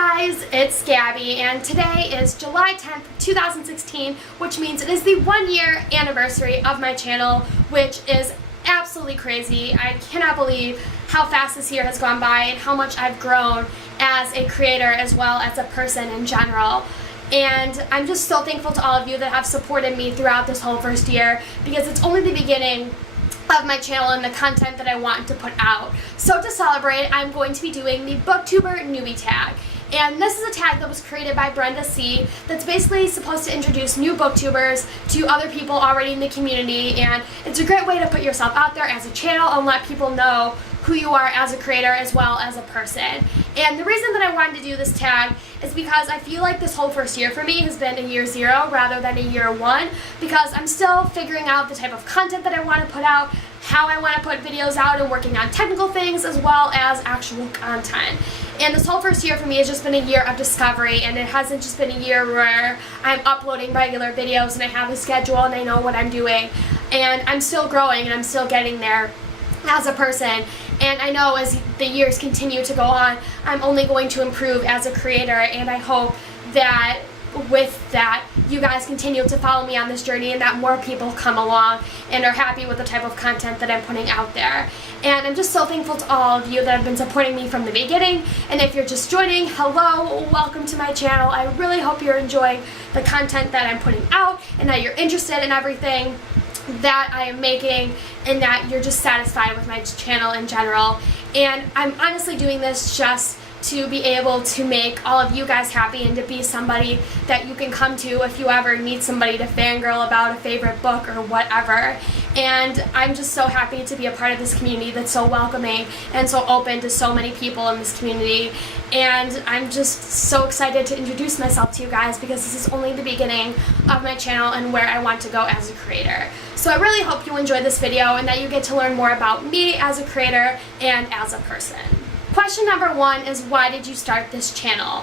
guys, it's Gabby, and today is July 10th, 2016, which means it is the 1-year anniversary of my channel, which is absolutely crazy. I cannot believe how fast this year has gone by and how much I've grown as a creator as well as a person in general. And I'm just so thankful to all of you that have supported me throughout this whole first year, because it's only the beginning of my channel and the content that I want to put out. So to celebrate, I'm going to be doing the Booktuber Newbie Tag. And this is a tag that was created by Brenda C that's basically supposed to introduce new booktubers to other people already in the community, and it's a great way to put yourself out there as a channel and let people know who you are as a creator as well as a person. And the reason that I wanted to do this tag is because I feel like this whole first year for me has been a year 0 rather than a year 1, because I'm still figuring out the type of content that I want to put out, how I want to put videos out, and working on technical things as well as actual content. And this whole first year for me has just been a year of discovery, and it hasn't just been a year where I'm uploading regular videos and I have a schedule and I know what I'm doing. And I'm still growing and I'm still getting there as a person. And I know as the years continue to go on, I'm only going to improve as a creator, and I hope that with that, you guys continue to follow me on this journey and that more people come along and are happy with the type of content that I'm putting out there. And I'm just so thankful to all of you that have been supporting me from the beginning. And if you're just joining, hello, welcome to my channel. I really hope you're enjoying the content that I'm putting out and that you're interested in everything that I am making and that you're just satisfied with my channel in general. And I'm honestly doing this just to be able to make all of you guys happy and to be somebody that you can come to if you ever need somebody to fangirl about a favorite book or whatever. And I'm just so happy to be a part of this community that's so welcoming and so open to so many people in this community. And I'm just so excited to introduce myself to you guys, because this is only the beginning of my channel and where I want to go as a creator. So I really hope you enjoy this video and that you get to learn more about me as a creator and as a person. Question number 1 is, why did you start this channel?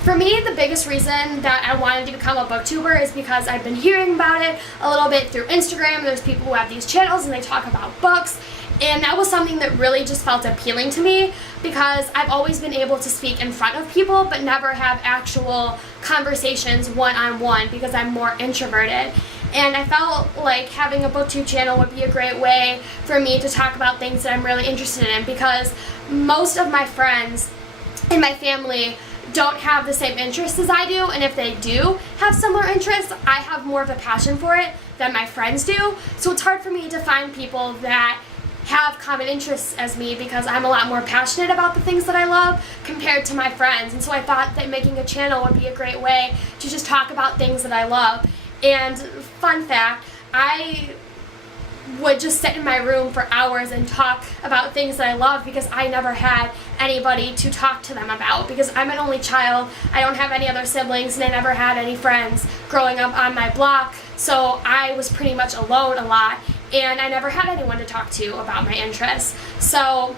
For me, the biggest reason that I wanted to become a booktuber is because I've been hearing about it a little bit through Instagram. There's people who have these channels and they talk about books, and that was something that really just felt appealing to me, because I've always been able to speak in front of people but never have actual conversations one-on-one because I'm more introverted. And I felt like having a booktube channel would be a great way for me to talk about things that I'm really interested in, because most of my friends and my family don't have the same interests as I do, and if they do have similar interests, I have more of a passion for it than my friends do. So it's hard for me to find people that have common interests as me, because I'm a lot more passionate about the things that I love compared to my friends. And so I thought that making a channel would be a great way to just talk about things that I love. And fun fact, I would just sit in my room for hours and talk about things that I love, because I never had anybody to talk to them about, because I'm an only child. I don't have any other siblings, and I never had any friends growing up on my block, so I was pretty much alone a lot, and I never had anyone to talk to about my interests. So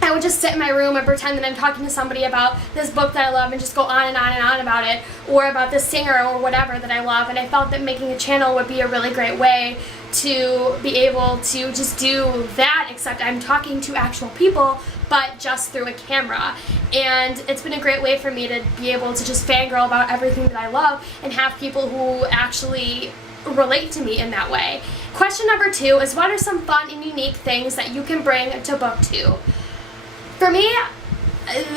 I would just sit in my room and pretend that I'm talking to somebody about this book that I love and just go on and on and on about it, or about this singer or whatever that I love. And I felt that making a channel would be a really great way to be able to just do that, except I'm talking to actual people, but just through a camera. And it's been a great way for me to be able to just fangirl about everything that I love and have people who actually relate to me in that way. Question number 2 is, what are some fun and unique things that you can bring to BookTube? For me,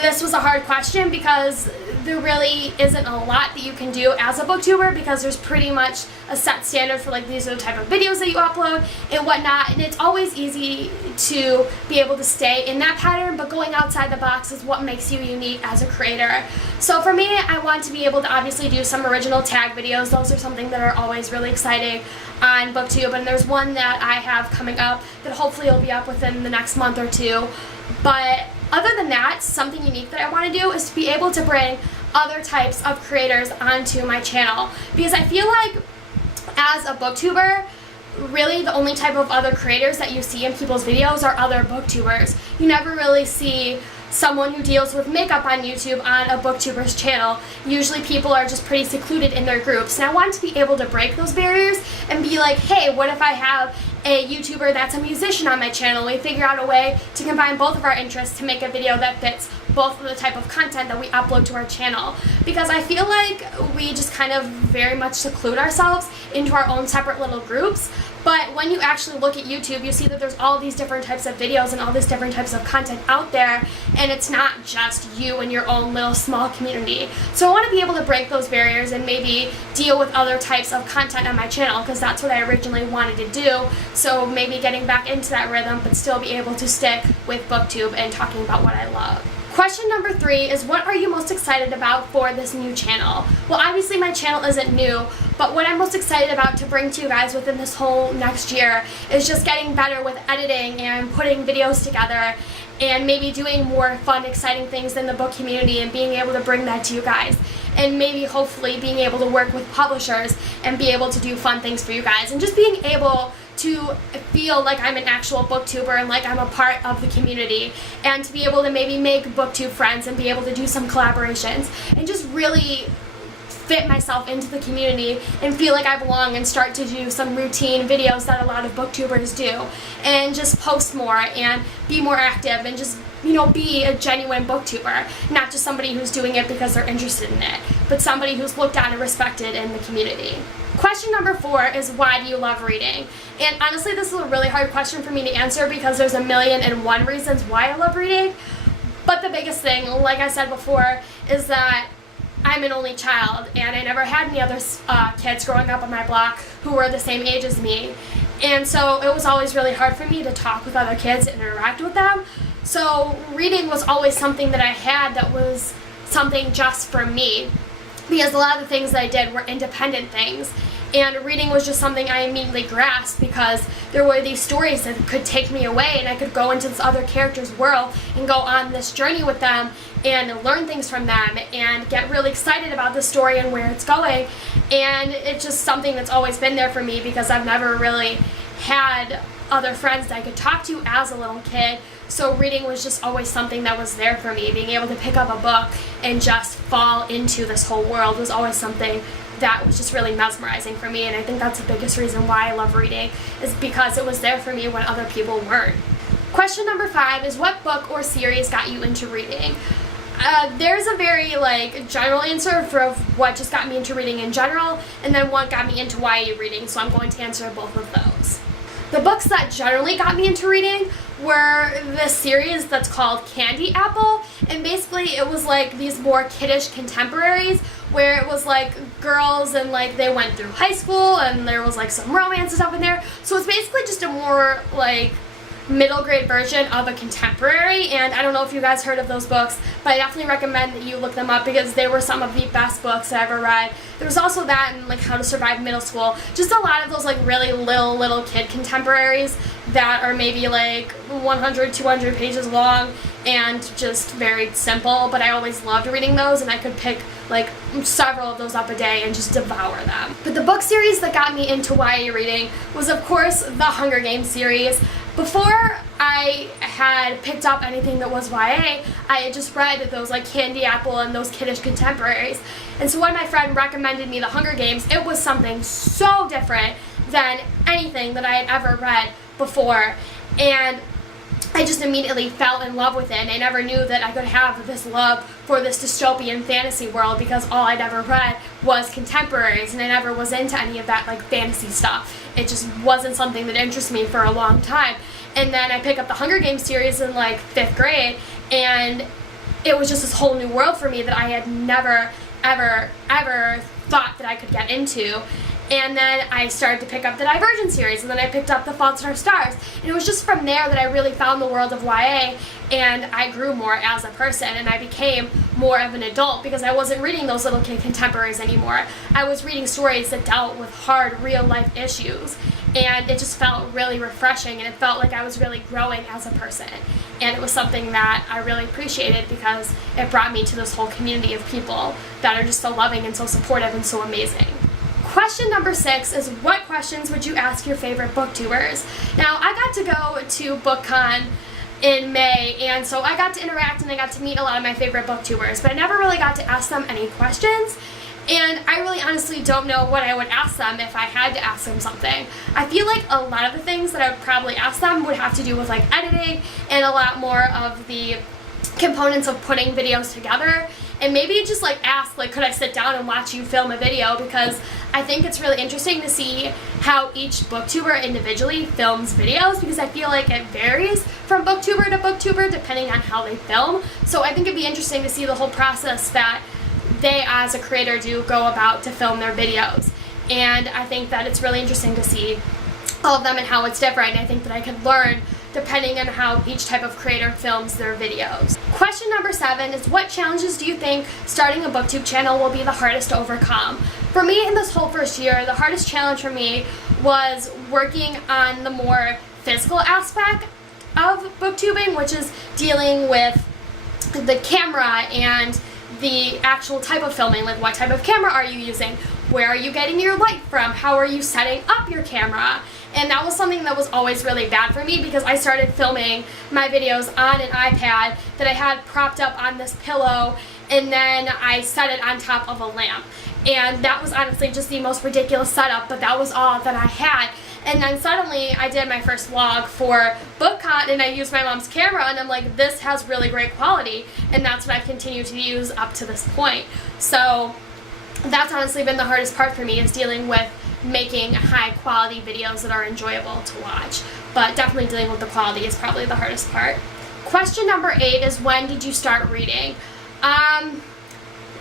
this was a hard question, because there really isn't a lot that you can do as a booktuber, because there's pretty much a set standard for, like, these are the type of videos that you upload and whatnot, and it's always easy to be able to stay in that pattern, but going outside the box is what makes you unique as a creator. So for me, I want to be able to obviously do some original tag videos. Those are something that are always really exciting on BookTube, and there's one that I have coming up that hopefully will be up within the next month or 2. But other than that, something unique that I want to do is to be able to bring other types of creators onto my channel, because I feel like as a booktuber, really the only type of other creators that you see in people's videos are other booktubers. You never really see someone who deals with makeup on YouTube on a booktuber's channel. Usually people are just pretty secluded in their groups, and I want to be able to break those barriers and be like, hey, what if I have a YouTuber that's a musician on my channel? We figure out a way to combine both of our interests to make a video that fits both of the type of content that we upload to our channel, because I feel like we just kind of very much seclude ourselves into our own separate little groups. But when you actually look at YouTube, you see that there's all these different types of videos and all these different types of content out there, and it's not just you and your own little small community. So I want to be able to break those barriers and maybe deal with other types of content on my channel, because that's what I originally wanted to do. So maybe getting back into that rhythm, but still be able to stick with BookTube and talking about what I love. Question number 3 is, what are you most excited about for this new channel? Well, obviously my channel isn't new, but what I'm most excited about to bring to you guys within this whole next year is just getting better with editing and putting videos together, and maybe doing more fun, exciting things in the book community and being able to bring that to you guys. And maybe hopefully being able to work with publishers and be able to do fun things for you guys, and just being able to feel like I'm an actual booktuber and like I'm a part of the community, and to be able to maybe make booktube friends and be able to do some collaborations and just really fit myself into the community and feel like I belong, and start to do some routine videos that a lot of booktubers do, and just post more and be more active and just, you know, be a genuine booktuber, not just somebody who's doing it because they're interested in it, but somebody who's looked at and respected in the community. Question number 4 is, why do you love reading? And honestly, this is a really hard question for me to answer because there's 1,000,001 reasons why I love reading. But the biggest thing, like I said before, is that I'm an only child, and I never had any other kids growing up on my block who were the same age as me. And so it was always really hard for me to talk with other kids and interact with them. So reading was always something that I had that was something just for me, because a lot of the things that I did were independent things. And reading was just something I immediately grasped, because there were these stories that could take me away, and I could go into this other character's world and go on this journey with them and learn things from them and get really excited about the story and where it's going. And it's just something that's always been there for me, because I've never really had other friends that I could talk to as a little kid. So reading was just always something that was there for me. Being able to pick up a book and just fall into this whole world was always something that was just really mesmerizing for me. And I think that's the biggest reason why I love reading, is because it was there for me when other people weren't. Question number 5 is, what book or series got you into reading? There's a very general answer for what just got me into reading in general, and then what got me into YA reading, so I'm going to answer both of those. The books that generally got me into reading were this series that's called Candy Apple, and basically it was like these more kiddish contemporaries, where it was like girls and like they went through high school, and there was like some romance and stuff in there. So it's basically just a more like middle grade version of a contemporary, and I don't know if you guys heard of those books, but I definitely recommend that you look them up, because they were some of the best books I ever read. There was also that and like How to Survive Middle School, just a lot of those like really little kid contemporaries that are maybe like 100, 200 pages long and just very simple, but I always loved reading those, and I could pick like several of those up a day and just devour them. But the book series that got me into YA reading was, of course, the Hunger Games series. Before I had picked up anything that was YA, I had just read those like Candy Apple and those kiddish contemporaries. And so when my friend recommended me the Hunger Games, it was something so different than anything that I had ever read before. And I just immediately fell in love with it, and I never knew that I could have this love for this dystopian fantasy world, because all I'd ever read was contemporaries, and I never was into any of that like fantasy stuff. It just wasn't something that interested me for a long time. And then I picked up the Hunger Games series in like 5th grade, and it was just this whole new world for me that I had never, ever thought that I could get into. And then I started to pick up the Divergent series, and then I picked up The Fault in Our Stars. And it was just from there that I really found the world of YA, and I grew more as a person, and I became more of an adult, because I wasn't reading those little kid contemporaries anymore. I was reading stories that dealt with hard, real-life issues, and it just felt really refreshing, and it felt like I was really growing as a person. And it was something that I really appreciated, because it brought me to this whole community of people that are just so loving and so supportive and so amazing. Question number 6 is, what questions would you ask your favorite booktubers? Now, I got to go to BookCon in May, and so I got to interact and I got to meet a lot of my favorite booktubers, but I never really got to ask them any questions, and I really honestly don't know what I would ask them if I had to ask them something. I feel like a lot of the things that I would probably ask them would have to do with like editing and a lot more of the components of putting videos together, and maybe just like ask, like, could I sit down and watch you film a video, because I think it's really interesting to see how each booktuber individually films videos, because I feel like it varies from booktuber to booktuber depending on how they film. So I think it'd be interesting to see the whole process that they as a creator do go about to film their videos, and I think that it's really interesting to see all of them and how it's different, and I think that I could learn depending on how each type of creator films their videos. Question number 7 is, what challenges do you think starting a booktube channel will be the hardest to overcome? For me, in this whole first year, the hardest challenge for me was working on the more physical aspect of booktubing, which is dealing with the camera and the actual type of filming, like what type of camera are you using, where are you getting your light from, how are you setting up your camera. And that was something that was always really bad for me, because I started filming my videos on an iPad that I had propped up on this pillow, and then I set it on top of a lamp. And that was honestly just the most ridiculous setup, but that was all that I had. And then suddenly I did my first vlog for BookCon, and I used my mom's camera, and I'm like, this has really great quality, and that's what I've continued to use up to this point. So that's honestly been the hardest part for me, is dealing with making high quality videos that are enjoyable to watch. But definitely dealing with the quality is probably the hardest part. Question number 8 is, when did you start reading?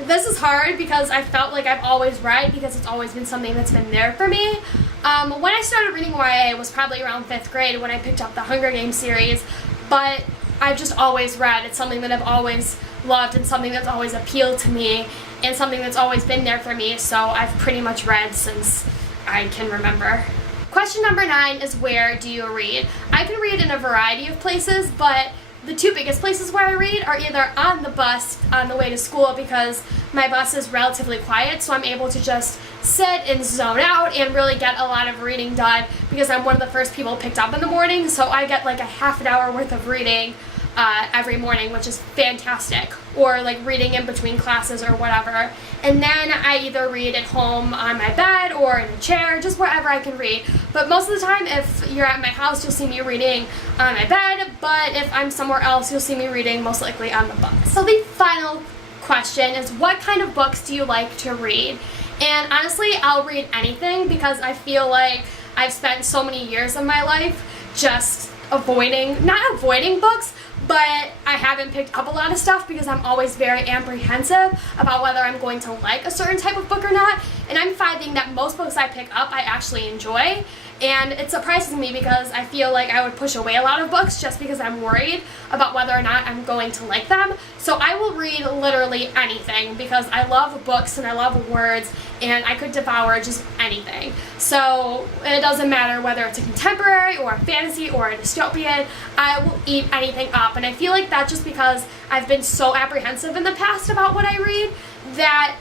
This is hard because I felt like I've always read, because it's always been something that's been there for me. When I started reading YA was probably around 5th grade when I picked up the Hunger Games series, but I've just always read. It's something that I've always loved, and something that's always appealed to me, and something that's always been there for me, so I've pretty much read since I can remember. Question number 9 is, where do you read? I can read in a variety of places, but the 2 biggest places where I read are either on the bus on the way to school, because my bus is relatively quiet, so I'm able to just sit and zone out and really get a lot of reading done, because I'm one of the first people picked up in the morning, so I get like a half an hour worth of reading every morning, which is fantastic, or like reading in between classes or whatever. And then I either read at home on my bed or in a chair, just wherever I can read. But most of the time, if you're at my house, you'll see me reading on my bed, but if I'm somewhere else, you'll see me reading most likely on the bus. So the final question is, what kind of books do you like to read? And honestly, I'll read anything, because I feel like I've spent so many years of my life just not avoiding books, but I haven't picked up a lot of stuff because I'm always very apprehensive about whether I'm going to like a certain type of book or not. And I'm finding that most books I pick up I actually enjoy, and it surprises me because I feel like I would push away a lot of books just because I'm worried about whether or not I'm going to like them. So I will read literally anything, because I love books and I love words, and I could devour just anything. So it doesn't matter whether it's a contemporary or a fantasy or a dystopian, I will eat anything up. And I feel like that's just because I've been so apprehensive in the past about what I read, that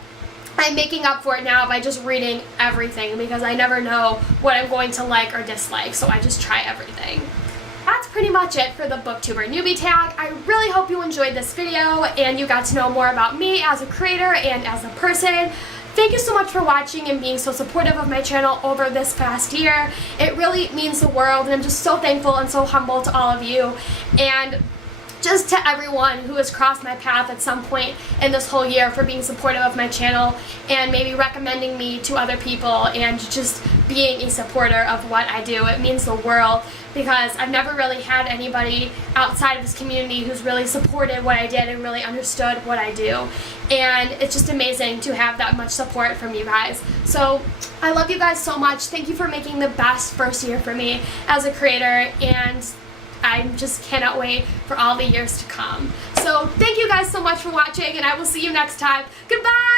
I'm making up for it now by just reading everything, because I never know what I'm going to like or dislike, so I just try everything. That's pretty much it for the Booktuber Newbie Tag. I really hope you enjoyed this video and you got to know more about me as a creator and as a person. Thank you so much for watching and being so supportive of my channel over this past year. It really means the world, and I'm just so thankful and so humble to all of you. And just to everyone who has crossed my path at some point in this whole year, for being supportive of my channel and maybe recommending me to other people and just being a supporter of what I do. It means the world, because I've never really had anybody outside of this community who's really supported what I did and really understood what I do. And it's just amazing to have that much support from you guys. So I love you guys so much. Thank you for making the best first year for me as a creator, and I just cannot wait for all the years to come. So thank you guys so much for watching, and I will see you next time. Goodbye!